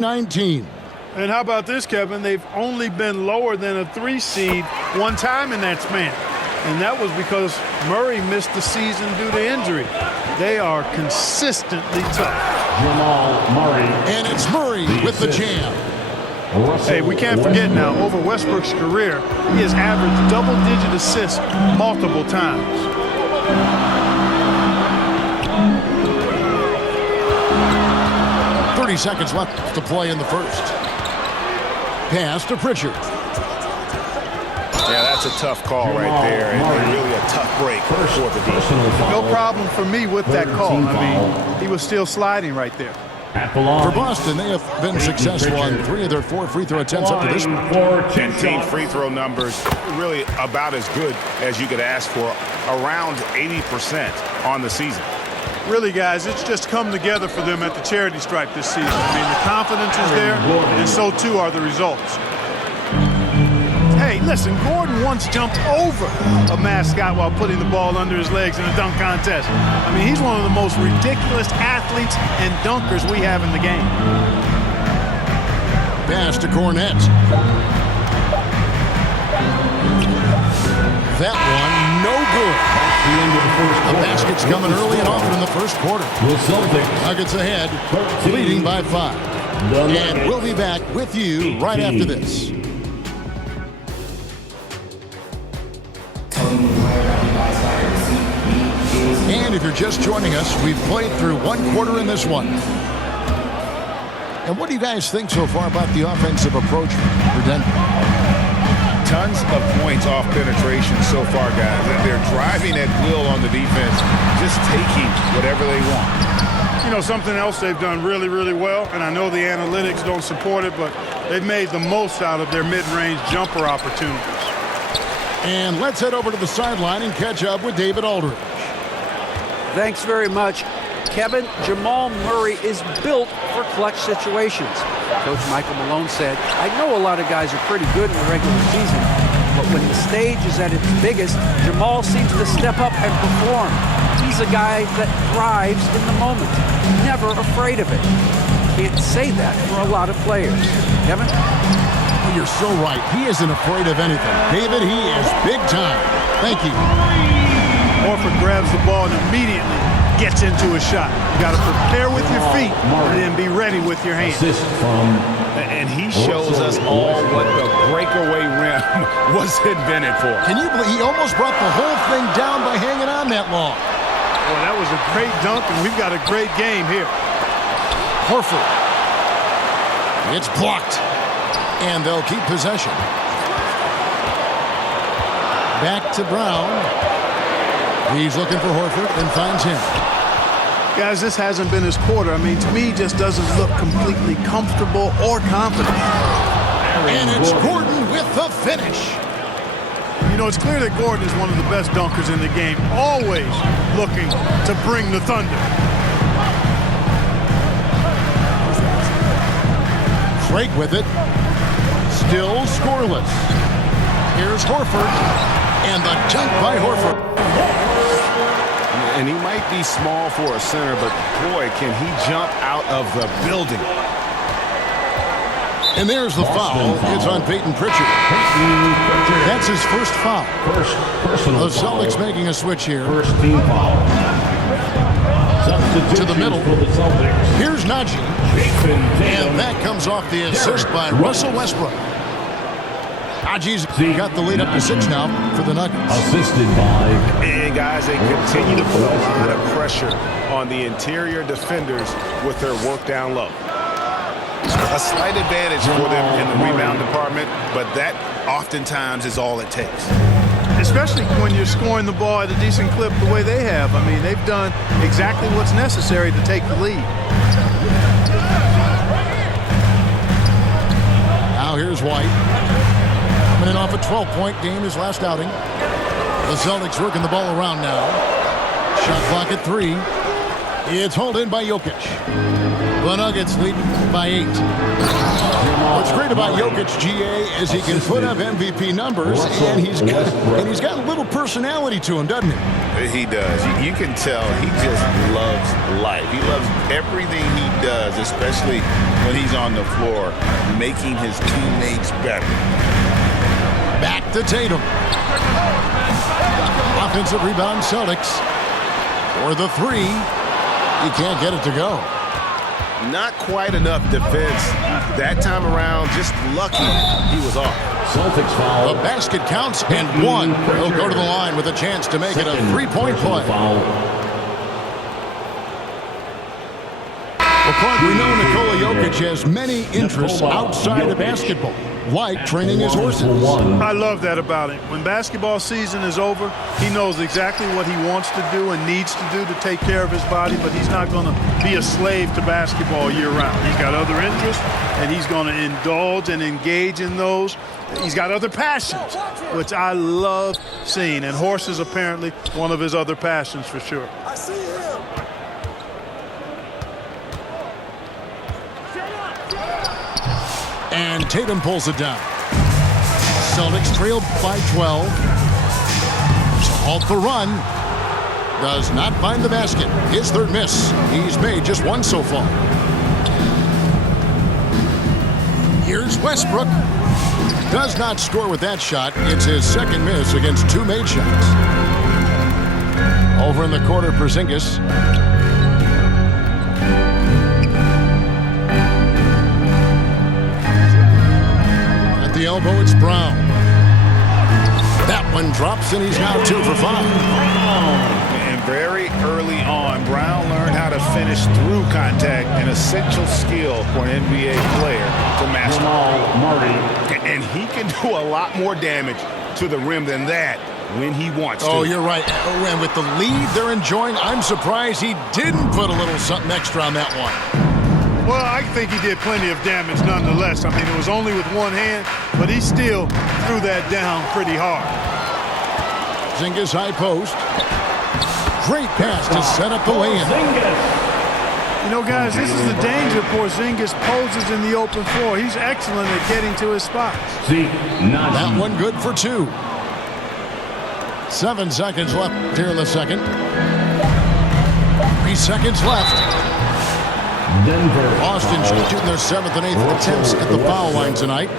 19. And how about this, Kevin? They've only been lower than a 3 seed one time in that span. And that was because Murray missed the season due to injury. They are consistently tough. Jamal Murray. And it's Murray with the jam. Hey, we can't forget now, over Westbrook's career, he has averaged double-digit assists multiple times. 30 seconds left to play in the first. Pass to Pritchard. Yeah, that's a tough call right there, and really a tough break for the defense. No problem for me with that call. I mean, he was still sliding right there. For Boston, they have been successful on 3 of their 4 free throw attempts up to this point. And team free throw numbers really about as good as you could ask for, around 80% on the season. Really, guys, it's just come together for them at the charity stripe this season. I mean, the confidence is there, and so too are the results. Hey, listen, Gordon once jumped over a mascot while putting the ball under his legs in a dunk contest. I mean, he's one of the most ridiculous athletes and dunkers we have in the game. Pass to Cornette. That one, no good. The basket's coming early and often in the first quarter. The Celtics. Nuggets ahead, leading by 5. And we'll be back with you right after this. And if you're just joining us, we've played through 1 quarter in this one. And what do you guys think so far about the offensive approach for Denver? Tons of points off penetration so far, guys. They're driving at will on the defense, just taking whatever they want. You know, something else they've done really, really well, and I know the analytics don't support it, but they've made the most out of their mid-range jumper opportunities. And let's head over to the sideline and catch up with David Aldridge. Thanks very much. Kevin, Jamal Murray is built for clutch situations. Coach Michael Malone said, I know a lot of guys are pretty good in the regular season, but when the stage is at its biggest, Jamal seems to step up and perform. He's a guy that thrives in the moment, never afraid of it. Can't say that for a lot of players. Kevin? You're so right. He isn't afraid of anything. David, he is big time. Thank you. Horford grabs the ball and immediately gets into a shot. You got to prepare with your feet and then be ready with your hands. And he shows us all what the breakaway rim was invented for. Can you believe he almost brought the whole thing down by hanging on that long? Well, that was a great dunk, and we've got a great game here. Horford. It's blocked. And they'll keep possession. Back to Brown. He's looking for Horford and finds him. Guys, this hasn't been his quarter. I mean, to me, he just doesn't look completely comfortable or confident. And it's Gordon with the finish. You know, it's clear that Gordon is one of the best dunkers in the game, always looking to bring the thunder. Drake with it. Still scoreless. Here's Horford. And the dunk by Horford. And he might be small for a center, but boy, can he jump out of the building. And there's the foul. It's on Peyton Pritchard. That's his first foul. The Celtics making a switch here. First team foul. To the middle. Here's Najee. And that comes off the assist by Russell Westbrook. Najee's got the lead up to 6 now for the Nuggets. Assisted by. And guys, they continue to put a lot of pressure on the interior defenders with their work down low. A slight advantage for them in the rebound department, but that oftentimes is all it takes. Especially when you're scoring the ball at a decent clip the way they have. I mean, they've done exactly what's necessary to take the lead. Now here's White. Coming in off a 12-point game his last outing. The Celtics working the ball around now. Shot clock at 3. It's hauled in by Jokic. The Nuggets lead by 8. What's great about Jokic, GA, is he can put up MVP numbers, and he's got a little personality to him, doesn't he? He does. You can tell he just loves life. He loves everything he does, especially when he's on the floor, making his teammates better. Back to Tatum. Offensive rebound, Celtics. For the three. He can't get it to go. Not quite enough defense that time around. Just lucky he was off. Celtics foul. The basket counts and one. He'll go to the line with a chance to make it a three-point play. Foul. Well, Clark, we know Nikola Jokic has many interests outside of basketball, like training his horses. I love that about him. When basketball season is over, he knows exactly what he wants to do and needs to do to take care of his body, but he's not going to be a slave to basketball year-round. He's got other interests, and he's going to indulge and engage in those. He's got other passions, which I love seeing, and horses apparently one of his other passions for sure. I see him. And Tatum pulls it down. Celtics trailed by 12. To halt the run. Does not find the basket. His third miss. He's made just one so far. Here's Westbrook. Does not score with that shot. It's his second miss against two made shots. Over in the corner, Porzingis. The elbow, it's Brown. That one drops, and he's now 2 for 5. And very early on, Brown learned how to finish through contact, an essential skill for an NBA player to master. And he can do a lot more damage to the rim than that when he wants to. Oh, you're right. Oh, and with the lead they're enjoying, I'm surprised he didn't put a little something extra on that one. Well, I think he did plenty of damage nonetheless. I mean, it was only with one hand, but he still threw that down pretty hard. Porzingis high post. Great pass to set up the lay-in. You know, guys, this is the danger Porzingis poses in the open floor. He's excellent at getting to his spots. That one good for 2. 7 seconds left here in the second. 3 seconds left. Boston shooting their 7th and 8th attempts at the foul line tonight.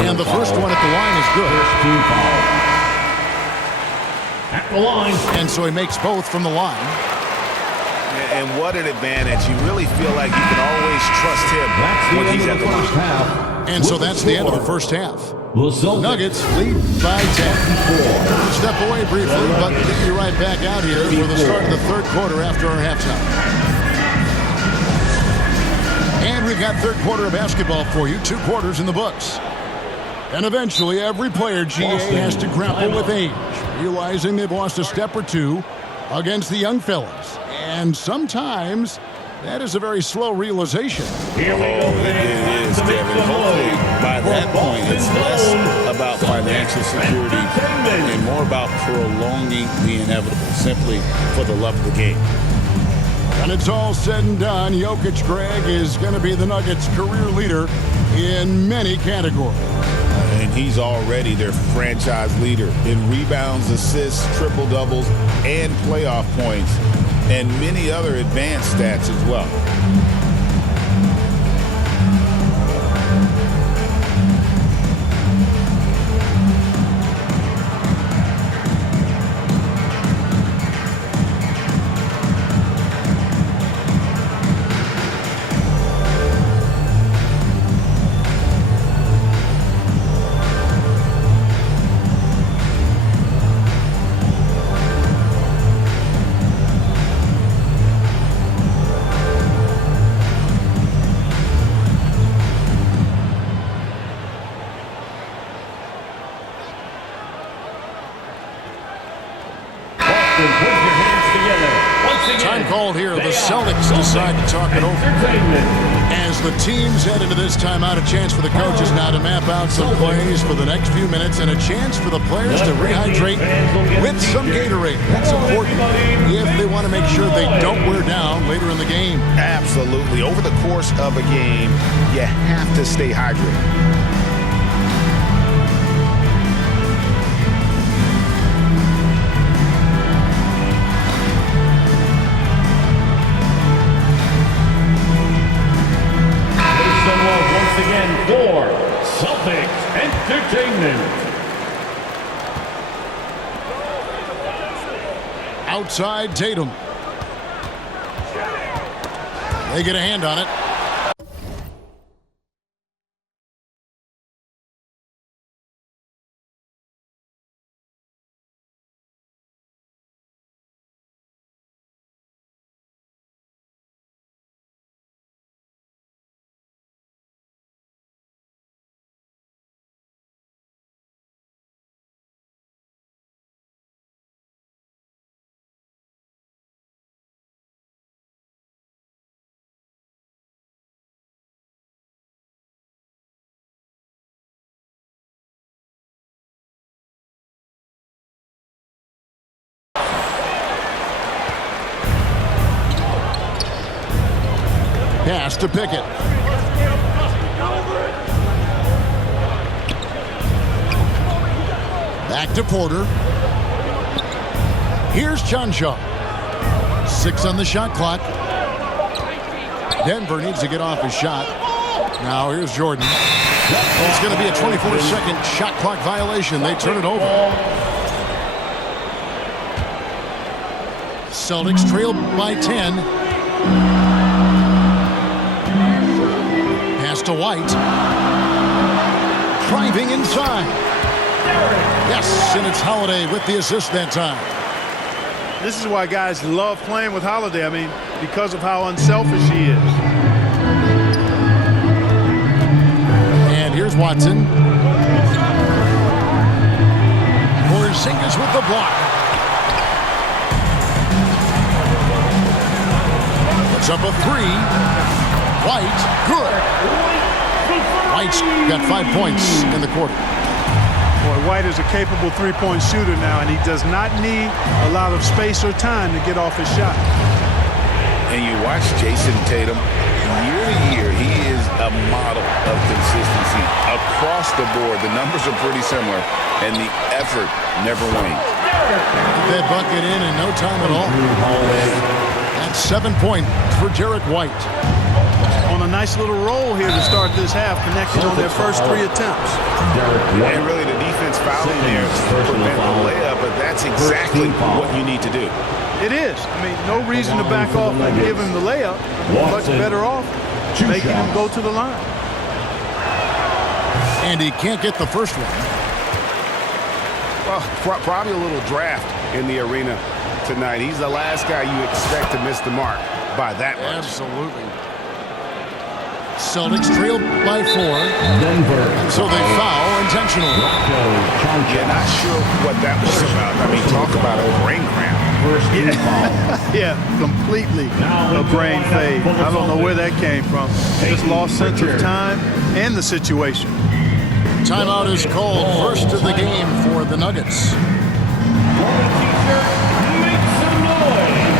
And the first one at the line is good. At the line. And so he makes both from the line. And what an advantage. You really feel like you can always trust him when he's at the line. And so that's the end of the first half. Nuggets lead by 10. Step away briefly, but we'll be right back out here for the start of the third quarter after our halftime. And we've got third quarter of basketball for you, 2 quarters in the books. And eventually, every player, GA, has to grapple with age, realizing they've lost a step or two against the young fellas. And sometimes, that is a very slow realization. Here we go. It is, Kevin. Hopefully, by that point, it's less about financial security and more about prolonging the inevitable, simply for the love of the game. When it's all said and done, Jokic, Greg, is going to be the Nuggets' career leader in many categories. And he's already their franchise leader in rebounds, assists, triple-doubles, and playoff points, and many other advanced stats as well. Time called here. The Celtics decide to talk it over. As the teams head into this timeout, a chance for the coaches now to map out some plays for the next few minutes and a chance for the players to rehydrate with some Gatorade. That's important if they want to make sure they don't wear down later in the game. Absolutely. Over the course of a game, you have to stay hydrated. Once again for Celtics Entertainment. Outside Tatum. They get a hand on it. Pass to Pickett. Back to Porter. Here's John Shaw. 6 on the shot clock. Denver needs to get off his shot. Now here's Jordan. It's going to be a 24-second shot clock violation. They turn it over. Celtics trail by 10. Pass to White. Driving inside. Yes, and it's Holiday with the assist that time. This is why guys love playing with Holiday. I mean, because of how unselfish he is. And here's Watson. Porzingis with the block. Puts up a 3. White, good. White's got 5 points in the quarter. Boy, White is a capable three-point shooter now, and he does not need a lot of space or time to get off his shot. And you watch Jason Tatum, year to year, he is a model of consistency. Across the board, the numbers are pretty similar, and the effort never wanes. That bucket in no time at all. That's 7 points for Derek White. On a nice little roll here to start this half, connecting on their first 3 attempts. And really the defense fouling there to prevent the layup, but that's exactly what you need to do. It is. I mean, no reason to back off and give him the layup. Much better off making him go to the line. And he can't get the first one. Well, probably a little draft in the arena tonight. He's the last guy you expect to miss the mark by that much. Absolutely. Celtics trail by 4. Denver. So they foul intentionally. Yeah, not sure what that was about. I mean, talk about a brain cramp. First team foul. Yeah, completely a brain fade. I don't know where that came from. Just lost sense of time and the situation. Timeout is called. First of the game for the Nuggets. Make some noise.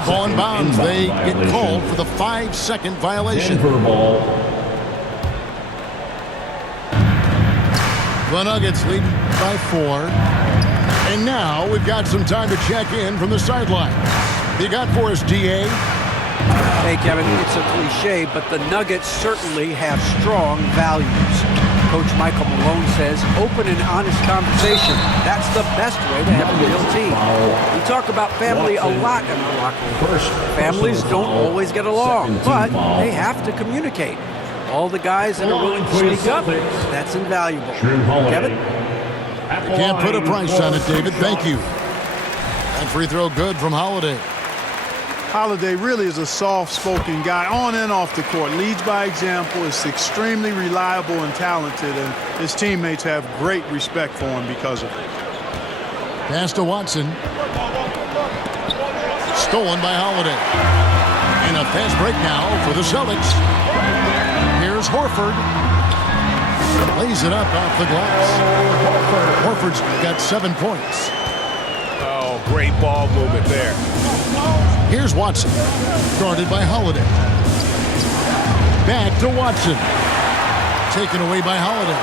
the ball in bounds. They get called for the 5-second violation. Denver ball. The Nuggets lead by 4. And now we've got some time to check in from the sideline. You got for us, DA? Hey, Kevin, it's a cliche, but the Nuggets certainly have strong values. Coach Michael Malone says open and honest conversation. That's the best way to have a real team. We talk about family a lot in the locker room. Families don't always get along, but they have to communicate. All the guys that are willing to speak up, that's invaluable. Kevin? You can't put a price on it, David. Thank you. And free throw good from Holiday. Holiday really is a soft-spoken guy on and off the court. Leads by example, is extremely reliable and talented, and his teammates have great respect for him because of it. Pass to Watson. Stolen by Holiday. And a fast break now for the Celtics. Here's Horford. Lays it up off the glass. Horford's got 7 points. Oh, great ball movement there. Here's Watson, guarded by Holiday. Back to Watson. Taken away by Holiday.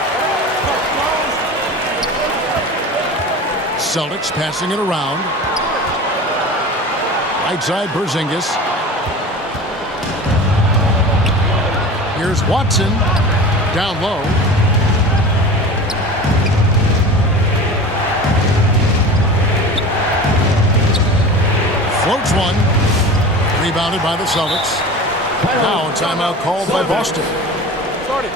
Celtics passing it around. Right side, Porzingis. Here's Watson, down low. Floats one. Rebounded by the Celtics. Now a timeout called by Boston. Started.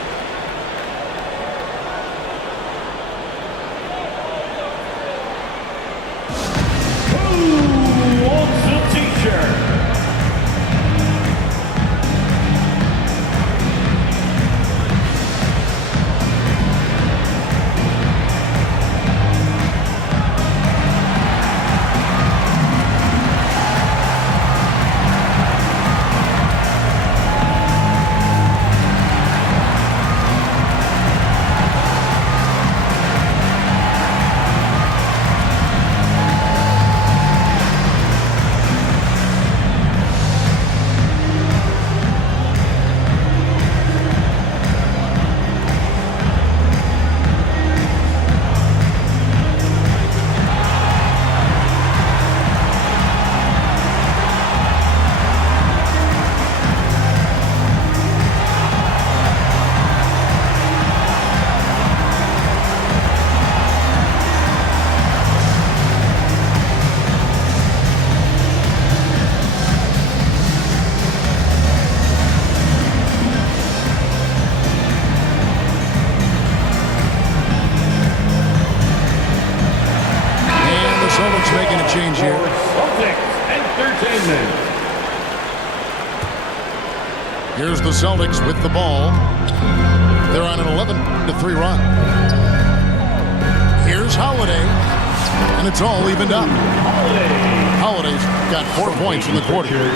Who wants a t-shirt? Making a change here. Celtics Entertainment. Here's the Celtics with the ball. They're on an 11-3 run. Here's Holiday, and it's all evened up. Holiday's got 4 points in the quarter.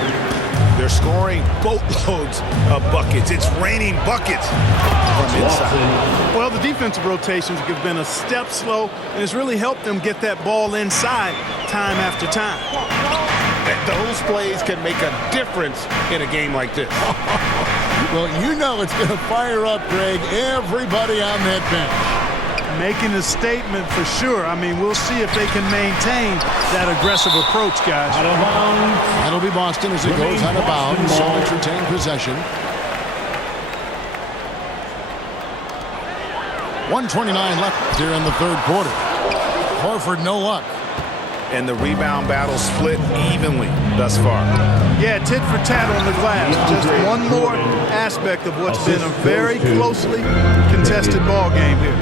They're scoring boatloads of buckets. It's raining buckets from inside. Well, the defensive rotations have been a step slow, and it's really helped them get that ball inside time after time. Those plays can make a difference in a game like this. Well, you know it's going to fire up, Greg, everybody on that bench. Making a statement for sure. I mean, we'll see if they can maintain that aggressive approach, guys. Out of bounds. That'll be Boston as it goes out of bounds. Celtics retain possession. 1:29 left here in the third quarter. Horford, no luck. And the rebound battle split evenly thus far. Yeah, tit for tat on the glass. Just one more aspect of what's been a very closely contested ball game here.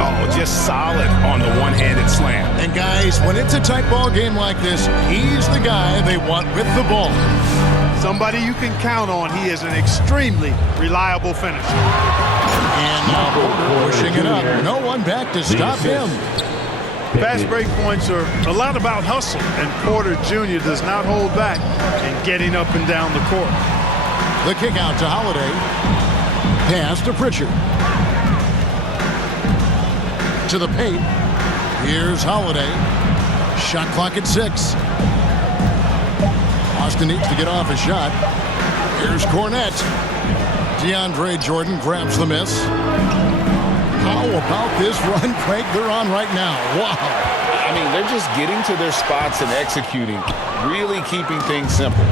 Oh, just solid on the one-handed slam. And guys, when it's a tight ball game like this, he's the guy they want with the ball. Somebody you can count on. He is an extremely reliable finisher. And now Porter pushing it up. No one back to stop him. Fast break points are a lot about hustle, and Porter Jr. does not hold back in getting up and down the court. The kick out to Holiday. Pass to Pritchard. To the paint. Here's Holiday. Shot clock at 6. Boston needs to get off a shot. Here's Cornette. DeAndre Jordan grabs the miss. How about this run break they're on right now? Wow. I mean, they're just getting to their spots and executing, really keeping things simple.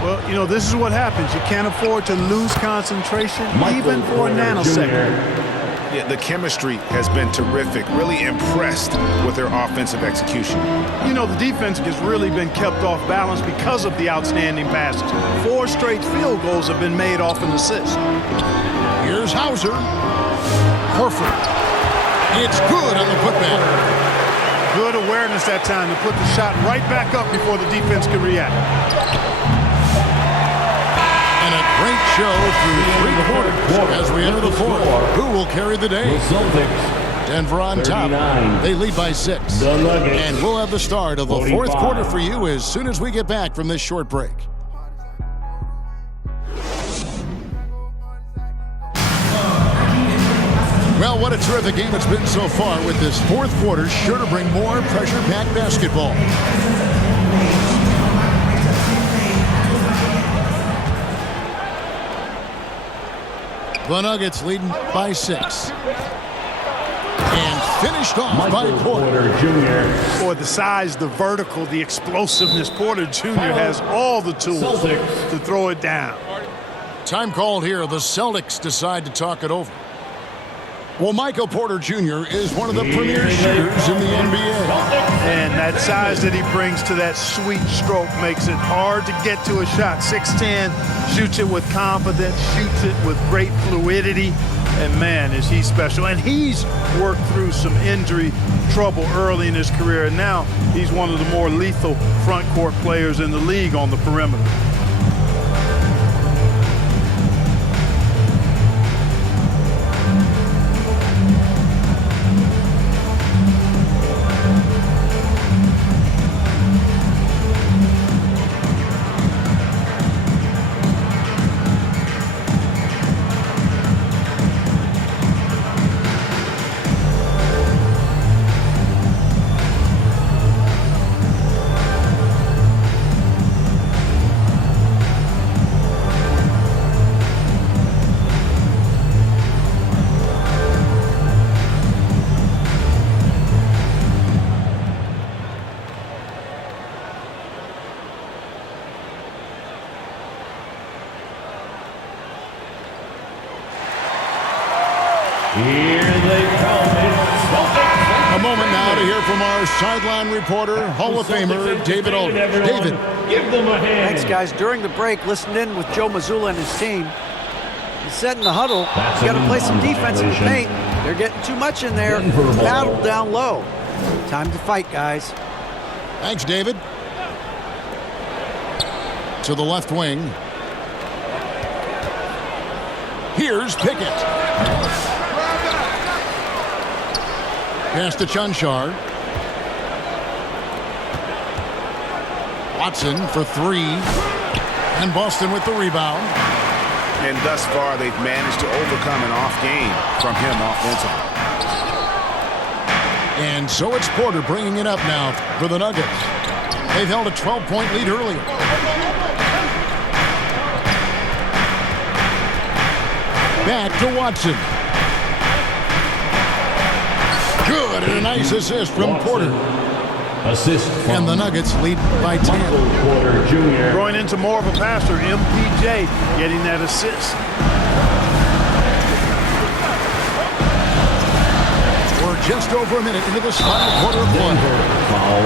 Well, you know, this is what happens. You can't afford to lose concentration even for a nanosecond. Yeah, the chemistry has been terrific. Really impressed with their offensive execution. You know, the defense has really been kept off balance because of the outstanding passes. 4 straight field goals have been made off an assist. Here's Hauser. Horford. It's good on the putback. Good awareness that time to put the shot right back up before the defense can react. And a great show through 3 quarters as we enter the 4th. Who will carry the day? The Celtics. Denver on top. 39. They lead by 6. The Nuggets. And we'll have the start of the 4th 45. quarter for you as soon as we get back from this short break. Well, what a terrific game it's been so far, with this 4th quarter sure to bring more pressure-packed basketball. The Nuggets leading by 6. And finished off by Porter Jr. Boy, the size, the vertical, the explosiveness. Porter Jr. has all the tools Celtics. to throw it down. Time called here. The Celtics decide to talk it over. Well, Michael Porter Jr. is one of the premier shooters in the NBA. And that size that he brings to that sweet stroke makes it hard to get to a shot. 6'10", shoots it with confidence, shoots it with great fluidity. And man, is he special. And he's worked through some injury trouble early in his career. And now he's one of the more lethal front court players in the league on the perimeter. Here they come. It's Celtics. A moment now to hear from our sideline reporter, Hall of Famer David Aldridge. David. Give them a hand. Thanks, guys. During the break, listened in with Joe Mazzulla and his team. He's setting the huddle. That's You got to a play some defense in the violation. paint. They're getting too much in there. Denver ball. Battle down low. Time to fight, guys. Thanks, David. To the left wing. Here's Pickett. Pass to Chunchar. Watson for 3. And Boston with the rebound. And thus far, they've managed to overcome an off game from him offensively. And so it's Porter bringing it up now for the Nuggets. They've held a 12-point lead earlier. Back to Watson. Good, and a nice assist from Porter. Assist from And the Nuggets lead by 10. Michael Porter Jr. Growing into more of a passer, MPJ getting that assist. We're just over a minute into this final quarter of play. Foul.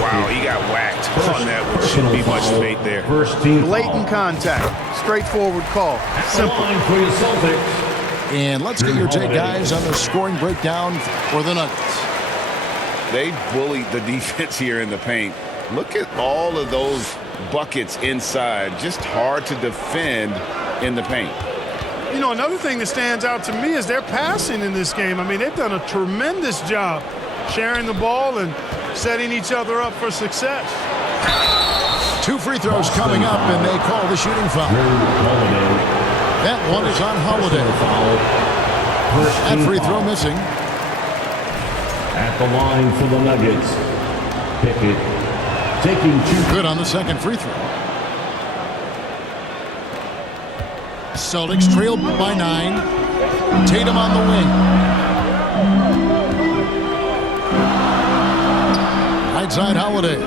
Wow, he got whacked on that one. Shouldn't be much debate there. First team Blatant foul. contact. Straightforward call. At the Simple. line for the Celtics. And let's get your take, guys, on the scoring breakdown for the Nuggets. They bullied the defense here in the paint. Look at all of those buckets inside. Just hard to defend in the paint. You know, another thing that stands out to me is their passing in this game. I mean, they've done a tremendous job sharing the ball and setting each other up for success. 2 free throws coming up, and they call the shooting foul. That one is on Holiday. That free throw missing. At the line for the Nuggets, Pickett. taking 2. Good on the second free throw. Celtics trail by 9. Tatum on the wing. Right side Holiday.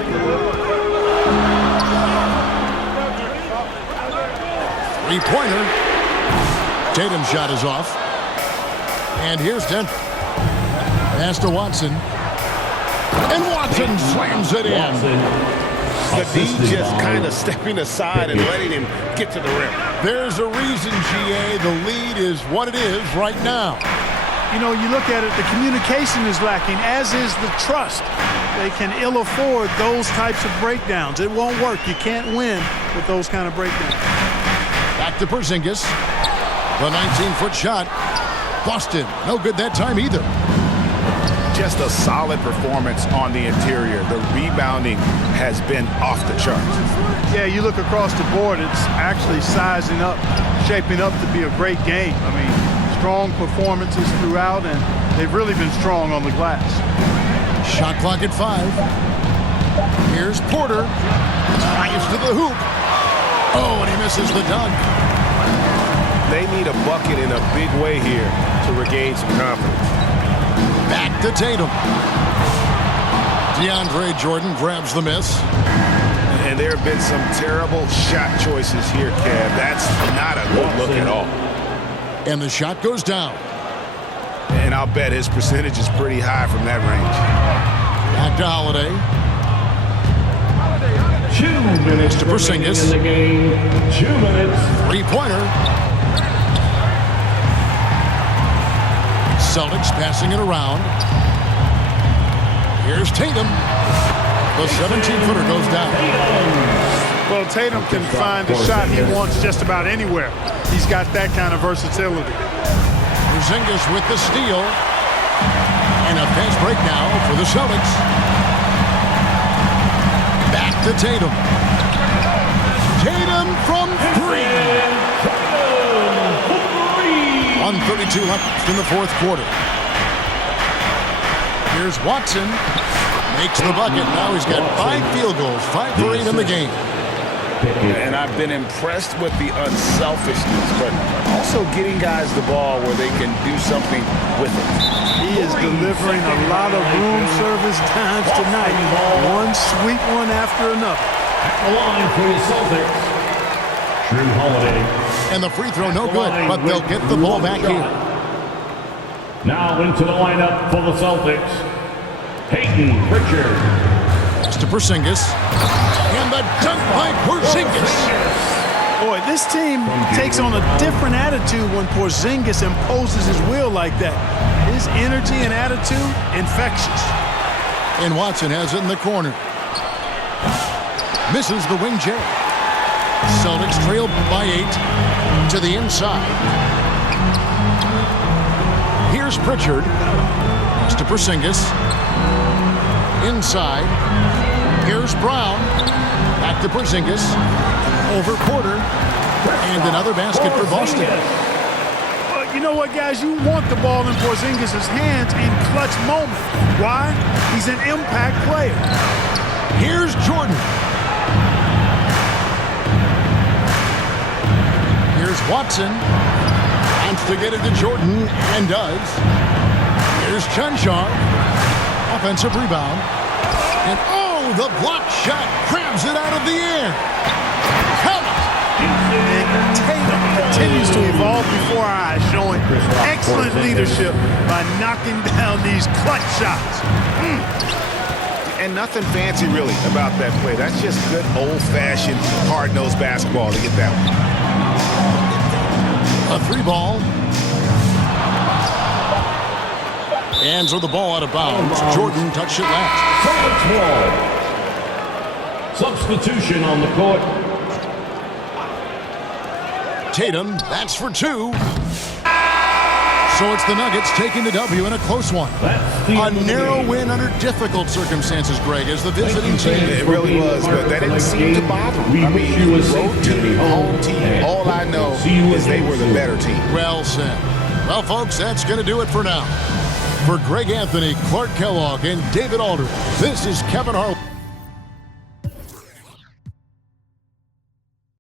Three-pointer. Tatum's shot is off. And here's Denver. Pass to Watson. And Watson slams it in. The D just kind of stepping aside and letting him get to the rim. There's a reason, GA, the lead is what it is right now. You know, you look at it, the communication is lacking, as is the trust. They can ill afford those types of breakdowns. It won't work. You can't win with those kind of breakdowns. Back to Porzingis. The 19-foot shot. Boston. No good that time either. Just a solid performance on the interior. The rebounding has been off the charts. Yeah, you look across the board, it's actually sizing up, shaping up to be a great game. I mean, strong performances throughout, and they've really been strong on the glass. Shot clock at 5. Here's Porter. Drives to the hoop. Oh, and he misses the dunk. They need a bucket in a big way here to regain some confidence. Back to Tatum. DeAndre Jordan grabs the miss. And there have been some terrible shot choices here, Kev. That's not a good look at all. And the shot goes down. And I'll bet his percentage is pretty high from that range. Back to Holiday. 2 minutes to Porzingis. in the game. 2 minutes. Three-pointer. Celtics passing it around. Here's Tatum. The 17-footer goes down. Well, Tatum can find the shot he wants just about anywhere. He's got that kind of versatility. Porzingis with the steal. And a fast break now for the Celtics. Back to Tatum. Tatum from 3. 1:32 left in the fourth quarter. Here's Watson. Makes the bucket. Now he's got 5 field goals. 5 for 8 in the game. And I've been impressed with the unselfishness, but also getting guys the ball where they can do something with it. He is delivering a lot of room service times tonight. One sweet one after another. The line for the Celtics. Drew Holiday. And the free throw no good, but they'll get the ball back here. Now into the lineup for the Celtics. Peyton Pritchard. Pass to Porzingis. And the dunk by Porzingis. Boy, this team takes on a different attitude when Porzingis imposes his will like that. His energy and attitude, infectious. And Watson has it in the corner. Misses the wing J. Celtics trail by 8 to the inside. Here's Pritchard. Pass to Porzingis. Inside. Here's Brown. Back to Porzingis. Over Porter. And another basket for Boston. Well, you know what, guys? You want the ball in Porzingis' hands in clutch moments. Why? He's an impact player. Here's Jordan. Here's Watson. Wants to get it to Jordan, and does. Here's Chunchar. Offensive rebound. And oh, the block shot grabs it out of the air. Count it. And Tatum continues to evolve before our eyes, showing excellent leadership by knocking down these clutch shots. And nothing fancy really about that play. That's just good old-fashioned hard-nosed basketball to get that one. A 3-ball. And throw the ball out of bounds. Jordan touched it last. Substitution on the court. Tatum, that's for 2. So it's the Nuggets taking the W in a close one. A narrow win under difficult circumstances, Greg, as the visiting team. It really was, but that didn't seem to bother them. I mean, road team, home team, all I know is they were the better team. Well said. Well, folks, that's going to do it for now. For Greg Anthony, Clark Kellogg, and David Aldridge, this is Kevin Harlan.